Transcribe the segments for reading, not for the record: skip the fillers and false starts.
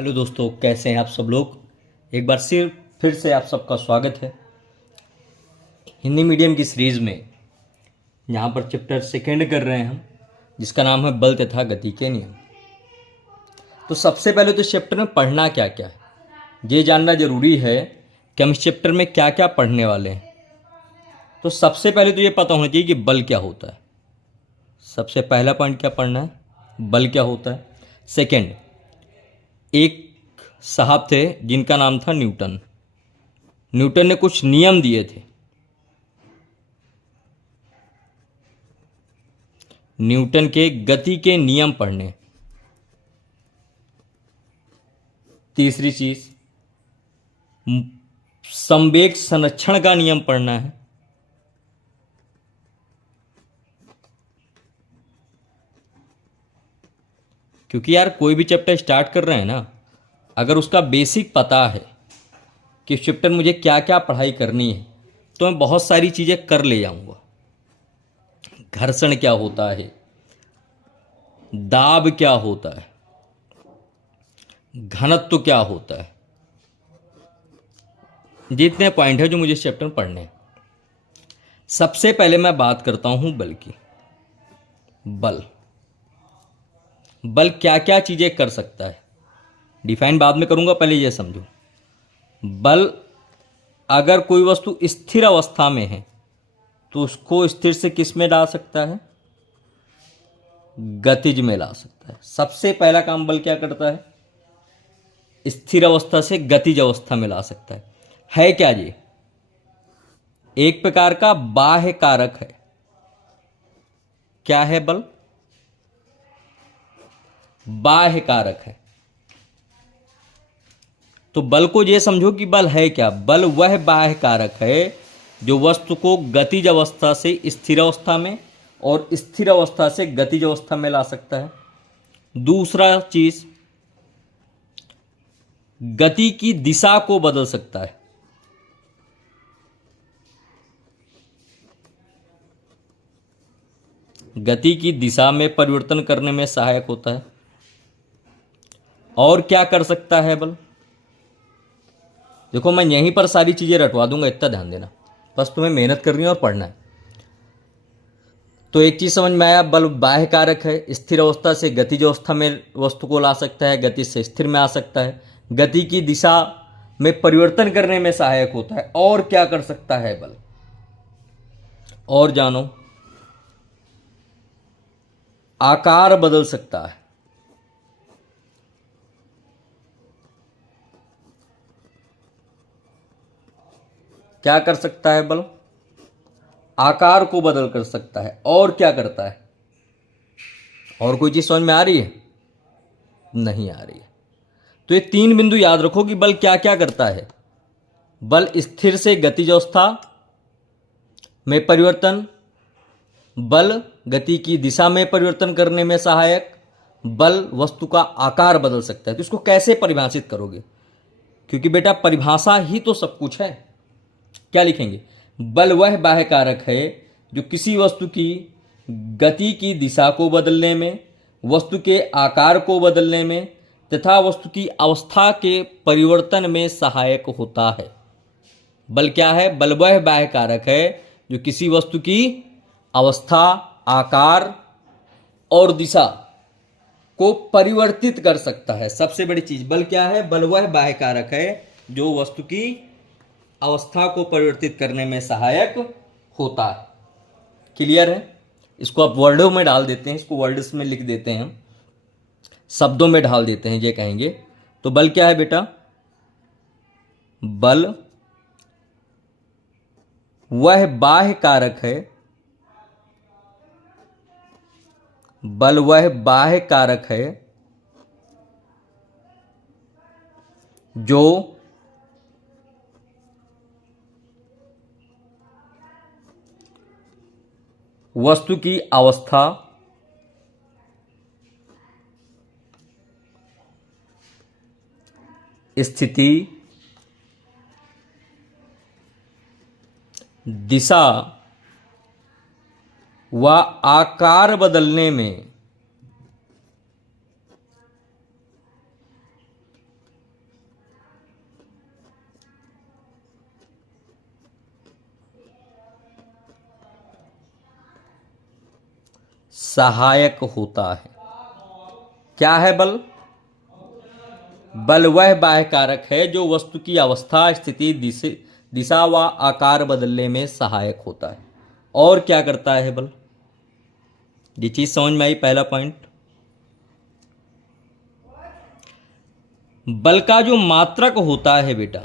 Hello दोस्तों, कैसे हैं आप सब लोग। एक बार फिर से आप सबका स्वागत है हिंदी मीडियम की सीरीज़ में। यहाँ पर चैप्टर सेकेंड कर रहे हैं हम, जिसका नाम है बल तथा गति के नियम। तो सबसे पहले तो इस चैप्टर में पढ़ना क्या क्या है ये जानना जरूरी है कि हम इस चैप्टर में क्या क्या पढ़ने वाले हैं। तो सबसे पहले तो ये पता होना चाहिए कि बल क्या होता है। सबसे पहला पॉइंट क्या पढ़ना है, बल क्या होता है। सेकेंड, एक साहब थे जिनका नाम था न्यूटन। न्यूटन ने कुछ नियम दिए थे। न्यूटन के गति के नियम पढ़ने। तीसरी चीज, संवेग संरक्षण का नियम पढ़ना है। क्योंकि यार कोई भी चैप्टर स्टार्ट कर रहे हैं ना, अगर उसका बेसिक पता है कि इस चैप्टर मुझे क्या क्या पढ़ाई करनी है, तो मैं बहुत सारी चीज़ें कर ले जाऊंगा। घर्षण क्या होता है, दाब क्या होता है, घनत्व क्या होता है, जितने पॉइंट है जो मुझे इस चैप्टर में पढ़ने हैं। सबसे पहले मैं बात करता हूं बल की। बल बल क्या क्या चीज़ें कर सकता है, डिफाइन बाद में करूंगा, पहले ये समझो। बल, अगर कोई वस्तु स्थिर अवस्था में है तो उसको स्थिर से किस में ला सकता है, गतिज में ला सकता है। सबसे पहला काम बल क्या करता है, स्थिर अवस्था से गतिज अवस्था में ला सकता है क्या ये एक प्रकार का बाह्य कारक है। क्या है बल, बाह्य कारक है। तो बल को ये समझो कि बल है क्या, बल वह बाह्य कारक है जो वस्तु को गतिज अवस्था से स्थिर अवस्था में और स्थिर अवस्था से गतिज अवस्था में ला सकता है। दूसरा चीज, गति की दिशा को बदल सकता है। गति की दिशा में परिवर्तन करने में सहायक होता है। और क्या कर सकता है बल, देखो मैं यहीं पर सारी चीजें रटवा दूंगा, इतना ध्यान देना, बस तुम्हें मेहनत करनी है और पढ़ना है। तो एक चीज समझ में आया, बल बाह्य कारक है, स्थिर अवस्था से गतिज अवस्था में वस्तु को ला सकता है, गति से स्थिर में आ सकता है, गति की दिशा में परिवर्तन करने में सहायक होता है। और क्या कर सकता है बल, और जानो, आकार बदल सकता है। क्या कर सकता है बल, आकार को बदल कर सकता है। और क्या करता है, और कोई चीज समझ में आ रही है, नहीं आ रही है। तो ये तीन बिंदु याद रखो कि बल क्या क्या करता है। बल स्थिर से गतिज अवस्था में परिवर्तन, बल गति की दिशा में परिवर्तन करने में सहायक, बल वस्तु का आकार बदल सकता है। तो इसको कैसे परिभाषित करोगे, क्योंकि बेटा परिभाषा ही तो सब कुछ है। क्या लिखेंगे, बल वह बाह्य कारक है जो किसी वस्तु की गति की दिशा को बदलने में, वस्तु के आकार को बदलने में तथा वस्तु की अवस्था के परिवर्तन में सहायक होता है। बल क्या है, बल वह बाह्य कारक है जो किसी वस्तु की अवस्था, आकार और दिशा को परिवर्तित कर सकता है। सबसे बड़ी चीज बल क्या है, बल वह बाह्य कारक है जो वस्तु की अवस्था को परिवर्तित करने में सहायक होता है। क्लियर है। इसको आप वर्डों में डाल देते हैं, इसको वर्ड्स में लिख देते हैं, शब्दों में ढाल देते हैं, ये कहेंगे। तो बल क्या है बेटा, बल वह बाह्य कारक है, बल वह बाह्य कारक है जो वस्तु की अवस्था, स्थिति, दिशा व आकार बदलने में सहायक होता है। क्या है बल? बल वह बाह्य कारक है जो वस्तु की अवस्था, स्थिति, दिशा व आकार बदलने में सहायक होता है। और क्या करता है बल? ये चीज समझ में आई? पहला पॉइंट, बल का जो मात्रक होता है बेटा,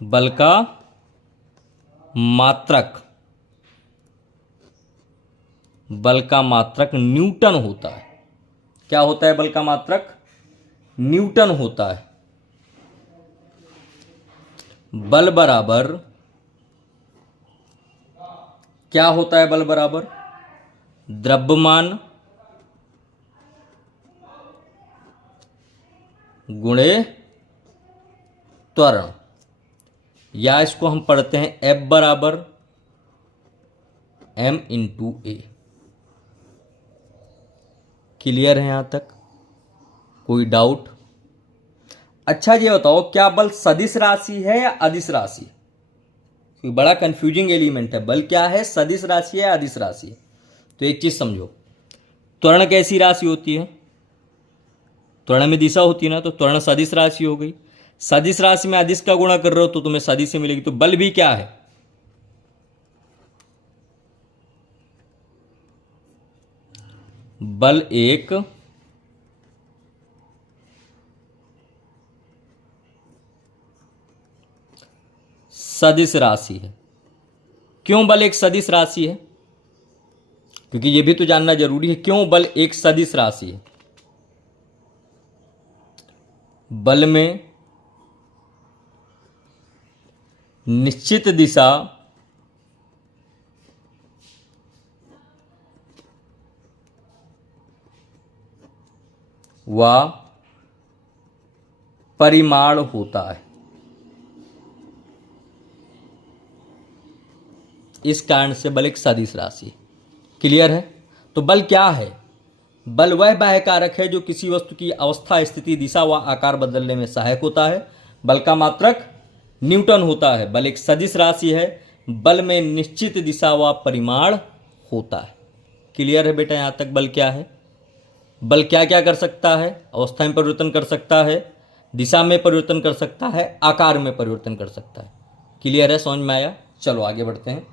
बल का मात्रक, बल का मात्रक न्यूटन होता है। क्या होता है बल का मात्रक? न्यूटन होता है। बल बराबर क्या होता है? बल बराबर द्रव्यमान गुणे त्वरण, या इसको हम पढ़ते हैं F बराबर m इंटू ए। क्लियर है यहां तक? कोई डाउट? अच्छा ये बताओ, क्या बल सदिश राशि है या अदिश राशि है? कोई बड़ा कंफ्यूजिंग एलिमेंट है। बल क्या है? सदिश राशि है या अदिश राशि है? तो एक चीज समझो, त्वरण कैसी राशि होती है? त्वरण में दिशा होती है ना, तो त्वरण सदिश राशि हो गई। सदिश राशि में अदिश का गुणा कर रहे हो तो तुम्हें सदिश से मिलेगी। तो बल भी क्या है? बल एक सदिश राशि है। क्यों बल एक सदिश राशि है? क्योंकि यह भी तो जानना जरूरी है, क्यों बल एक सदिश राशि है। बल में निश्चित दिशा व परिमाण होता है। इस कारण से बल एक सदिश राशि। क्लियर है? तो बल क्या है? बल वह बाह्य कारक है जो किसी वस्तु की अवस्था, स्थिति, दिशा व आकार बदलने में सहायक होता है। बल का मात्रक न्यूटन होता है। बल एक सदिश राशि है। बल में निश्चित दिशा व परिमाण होता है। क्लियर है बेटा यहां तक? बल क्या है? बल क्या क्या कर सकता है? अवस्था में परिवर्तन कर सकता है, दिशा में परिवर्तन कर सकता है, आकार में परिवर्तन कर सकता है। क्लियर है? समझ में आया? चलो आगे बढ़ते हैं।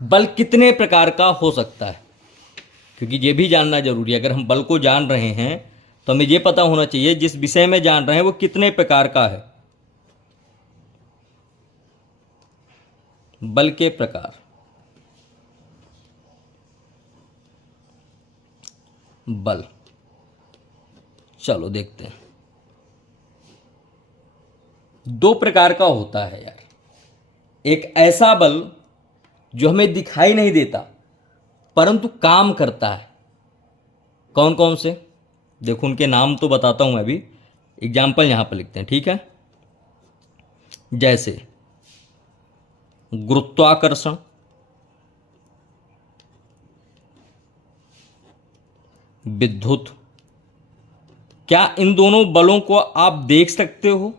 बल कितने प्रकार का हो सकता है? क्योंकि ये भी जानना जरूरी है। अगर हम बल को जान रहे हैं तो हमें यह पता होना चाहिए जिस विषय में जान रहे हैं वो कितने प्रकार का है। बल के प्रकार, बल, चलो देखते हैं। दो प्रकार का होता है यार। एक ऐसा बल जो हमें दिखाई नहीं देता परंतु काम करता है। कौन कौन से? देखो उनके नाम तो बताता हूं मैं अभी, एग्जाम्पल यहां पर लिखते हैं, ठीक है? जैसे गुरुत्वाकर्षण, विद्युत। क्या इन दोनों बलों को आप देख सकते हो?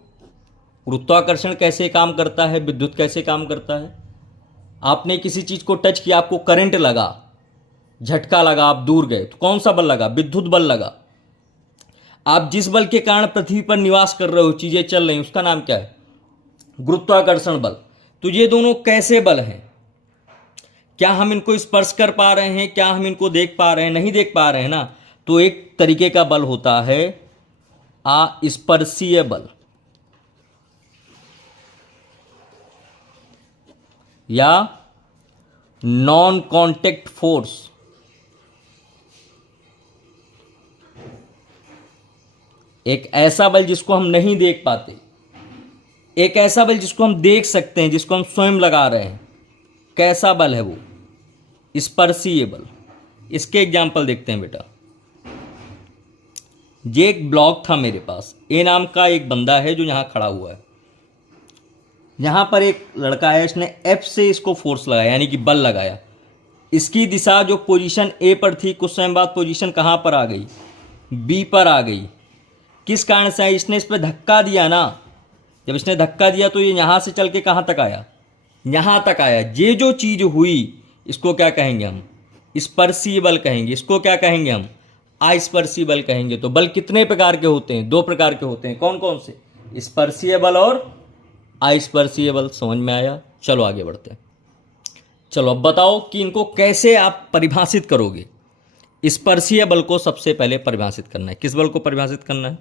गुरुत्वाकर्षण कैसे काम करता है, विद्युत कैसे काम करता है? आपने किसी चीज को टच किया, आपको करंट लगा, झटका लगा, आप दूर गए, तो कौन सा बल लगा? विद्युत बल लगा। आप जिस बल के कारण पृथ्वी पर निवास कर रहे हो, चीजें चल रही, उसका नाम क्या है? गुरुत्वाकर्षण बल। तो ये दोनों कैसे बल हैं? क्या हम इनको स्पर्श कर पा रहे हैं? क्या हम इनको देख पा रहे हैं? नहीं देख पा रहे हैं ना। तो एक तरीके का बल होता है अस्पर्शीय बल या नॉन कॉन्टेक्ट फोर्स। एक ऐसा बल जिसको हम नहीं देख पाते, एक ऐसा बल जिसको हम देख सकते हैं, जिसको हम स्वयं लगा रहे हैं। कैसा बल है वो? स्पर्शीय बल। इसके एग्जाम्पल देखते हैं बेटा। ये एक ब्लॉक था मेरे पास, ए नाम का एक बंदा है जो यहां खड़ा हुआ है। यहां पर एक लड़का है, इसने एफ से इसको फोर्स लगाया, यानी कि बल लगाया। इसकी दिशा जो पोजीशन ए पर थी, कुछ समय बाद पोजीशन कहां पर आ गई? बी पर आ गई। किस कारण से? इसने इस पर धक्का दिया ना। जब इसने धक्का दिया तो ये यहां से चल के कहां तक आया? यहां तक आया, ये जो चीज हुई इसको क्या कहेंगे हम? स्पर्शीय बल कहेंगे। इसको क्या कहेंगे हम? अस्पर्शीय बल कहेंगे। तो बल कितने प्रकार के होते हैं? दो प्रकार के होते हैं। कौन कौन से? स्पर्शीय बल और अस्पर्शीय बल। समझ में आया? चलो आगे बढ़ते हैं। चलो अब बताओ कि इनको कैसे आप परिभाषित करोगे। स्पर्शीय बल को सबसे पहले परिभाषित करना है। किस बल को परिभाषित करना है?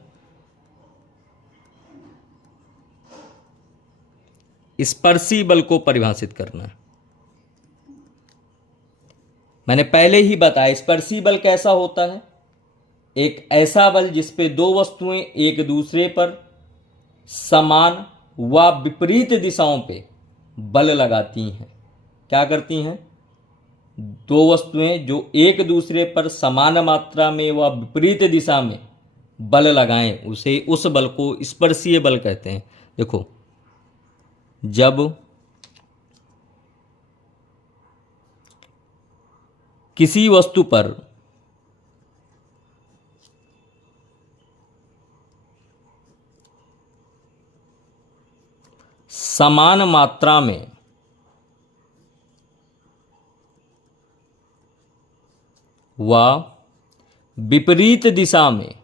स्पर्शी बल को परिभाषित करना है। मैंने पहले ही बताया स्पर्शी बल कैसा होता है। एक ऐसा बल जिसपे दो वस्तुएं एक दूसरे पर समान व विपरीत दिशाओं पे बल लगाती हैं। क्या करती हैं? दो वस्तुएं जो एक दूसरे पर समान मात्रा में व विपरीत दिशा में बल लगाएं, उसे उस बल को स्पर्शीय बल कहते हैं। देखो, जब किसी वस्तु पर समान मात्रा में व विपरीत दिशा में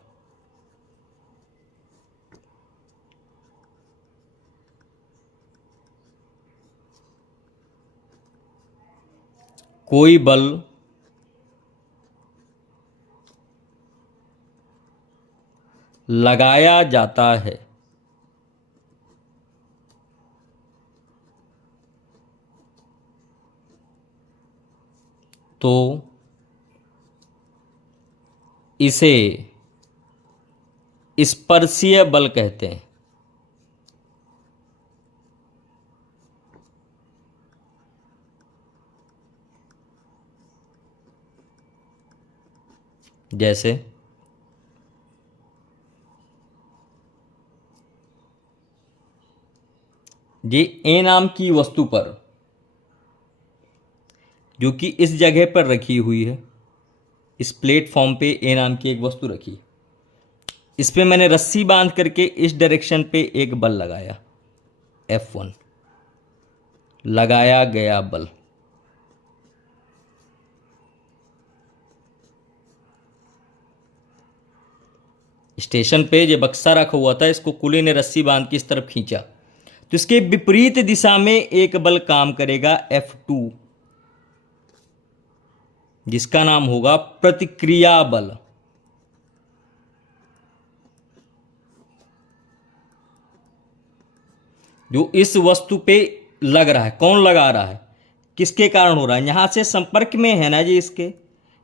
कोई बल लगाया जाता है तो इसे स्पर्शीय बल कहते हैं। जैसे ये ए नाम की वस्तु पर, जो कि इस जगह पर रखी हुई है, इस प्लेटफॉर्म पे ए नाम की एक वस्तु रखी, इस पे मैंने रस्सी बांध करके इस डायरेक्शन पे एक बल लगाया, F1 लगाया गया बल। स्टेशन पे ये बक्सा रखा हुआ था, इसको कुली ने रस्सी बांध के इस तरफ खींचा, तो इसके विपरीत दिशा में एक बल काम करेगा F2, जिसका नाम होगा प्रतिक्रिया बल। जो इस वस्तु पे लग रहा है, कौन लगा रहा है, किसके कारण हो रहा है? यहां से संपर्क में है ना जी, इसके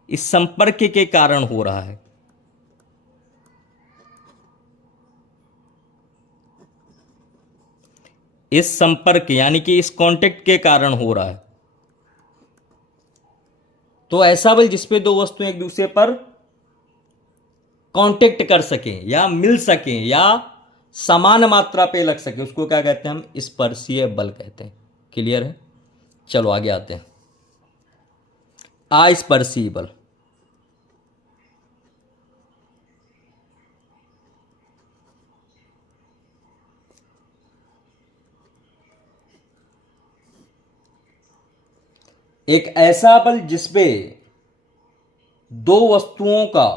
इस संपर्क के कारण हो रहा है। इस संपर्क यानी कि इस कांटेक्ट के कारण हो रहा है। तो ऐसा बल जिसपे दो वस्तुएं एक दूसरे पर कांटेक्ट कर सकें या मिल सकें या समान मात्रा पे लग सके, उसको क्या कहते हैं? हम स्पर्शीय बल कहते हैं। क्लियर है? चलो आगे आते हैं। अस्पर्शीय बल। एक ऐसा बल जिसपे दो वस्तुओं का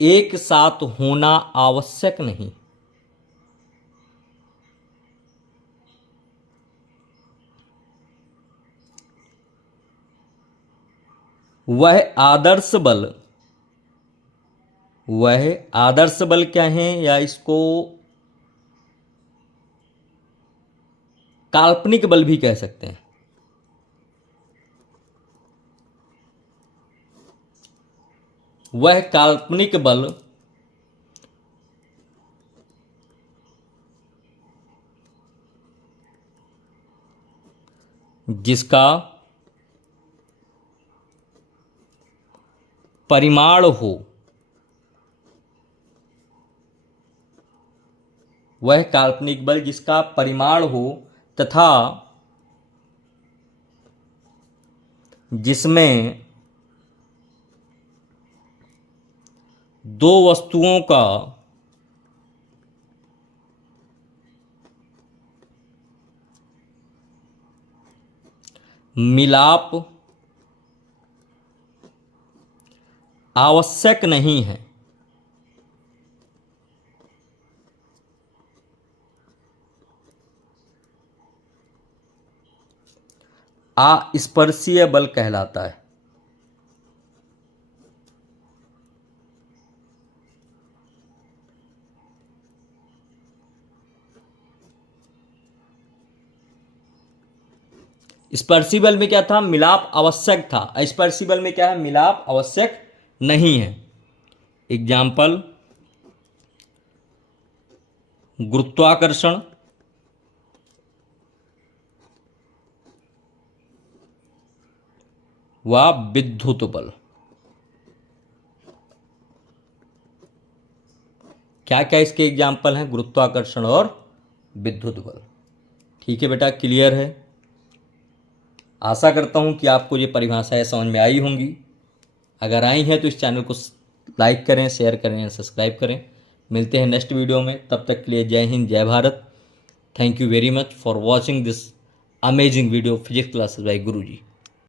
एक साथ होना आवश्यक नहीं, वह आदर्श बल, वह आदर्श बल क्या है, या इसको काल्पनिक बल भी कह सकते हैं। वह काल्पनिक बल जिसका परिमाण हो, वह काल्पनिक बल जिसका परिमाण हो तथा जिसमें दो वस्तुओं का मिलाप आवश्यक नहीं है। अस्पर्शीय बल कहलाता है। स्पर्शी बल में क्या था? मिलाप आवश्यक था। अस्पर्शी बल में क्या है? मिलाप आवश्यक नहीं है। एग्जाम्पल, गुरुत्वाकर्षण, व विद्युत बल। क्या क्या इसके एग्जाम्पल हैं? गुरुत्वाकर्षण और विद्युत बल। ठीक है बेटा, क्लियर है। आशा करता हूं कि आपको ये परिभाषाएं समझ में आई होंगी। अगर आई हैं तो इस चैनल को लाइक करें, शेयर करें और सब्सक्राइब करें। मिलते हैं नेक्स्ट वीडियो में, तब तक के लिए जय हिंद, जय Bharat. Thank you very much for watching this amazing video physics classes bye Guruji.